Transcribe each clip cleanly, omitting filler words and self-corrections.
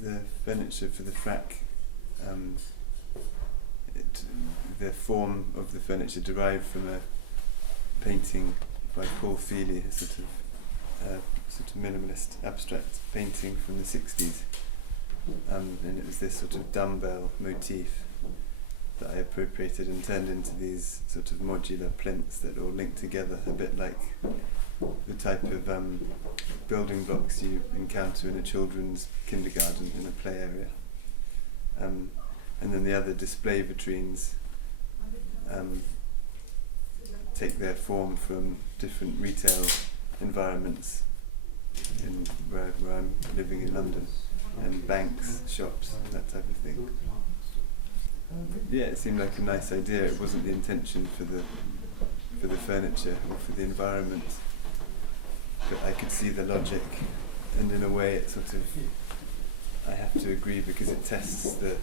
the furniture for the frack, the form of the furniture derived from a painting by Paul Feely, a sort of minimalist abstract painting from the 60s, and it was this sort of dumbbell motif that I appropriated and turned into these sort of modular plinths that all link together, a bit like the type of building blocks you encounter in a children's kindergarten in a play area. And then the other display vitrines take their form from different retail environments in where I'm living in London, and banks, shops, that type of thing. Yeah, it seemed like a nice idea. It wasn't the intention for the furniture or for the environment, but I could see the logic, and in a way it sort of, I have to agree because it tests the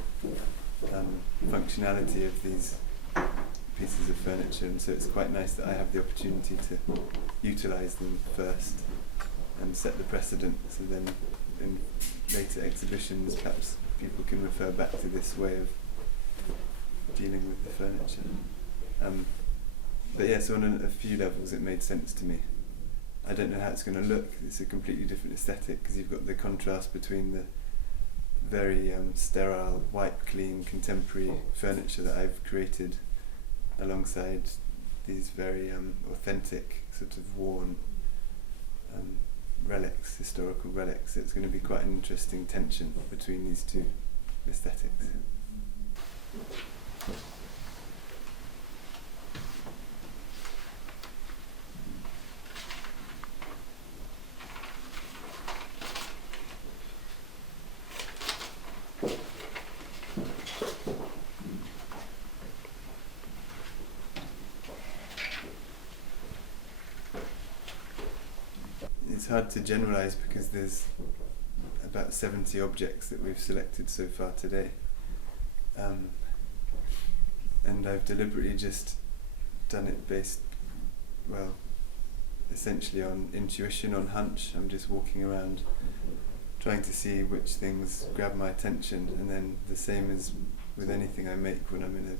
functionality of these pieces of furniture, and so it's quite nice that I have the opportunity to utilise them first and set the precedent, so then in later exhibitions perhaps people can refer back to this way of dealing with the furniture. But yeah, so on a few levels it made sense to me. I don't know how it's going to look. It's a completely different aesthetic because you've got the contrast between the very sterile, white, clean, contemporary furniture that I've created alongside these very authentic, sort of worn relics, historical relics. It's going to be quite an interesting tension between these two aesthetics. It's hard to generalise because there's about 70 objects that we've selected so far today, and I've deliberately just done it based, well, essentially on intuition, on hunch. I'm just walking around trying to see which things grab my attention, and then the same as with anything I make when I'm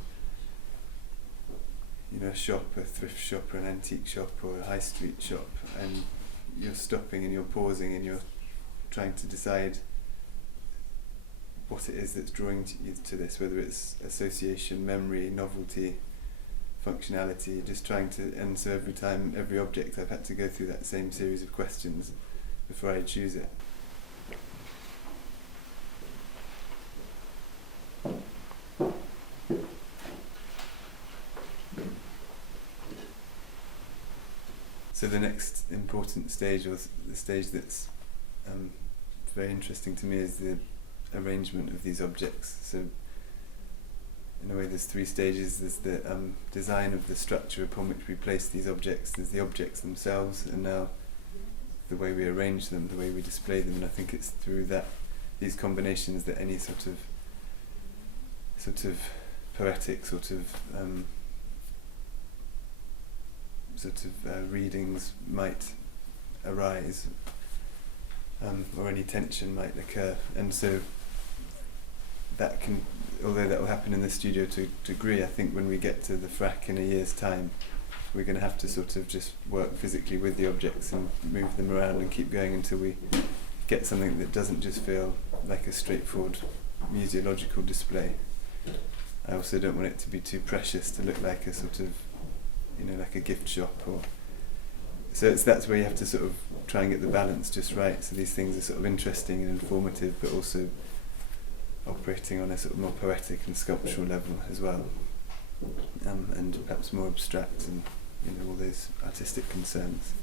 in a shop, a thrift shop or an antique shop or a high street shop, and you're stopping and you're pausing and you're trying to decide what it is that's drawing you to this, whether it's association, memory, novelty, functionality, just trying to, and so every object I've had to go through that same series of questions before I choose it. So the next important stage, or the stage that's very interesting to me, is the arrangement of these objects. So in a way there's three stages. There's the design of the structure upon which we place these objects, there's the objects themselves, and now the way we arrange them, the way we display them. And I think it's through these combinations that any sort of poetic readings might arise, or any tension might occur. And so that can, although that will happen in the studio to a degree, I think when we get to the frack in a year's time, we're going to have to sort of just work physically with the objects and move them around and keep going until we get something that doesn't just feel like a straightforward museological display. I also don't want it to be too precious to look like a sort of, like a gift shop, or so that's where you have to sort of try and get the balance just right, so these things are sort of interesting and informative but also operating on a sort of more poetic and sculptural level as well, and perhaps more abstract, and all those artistic concerns.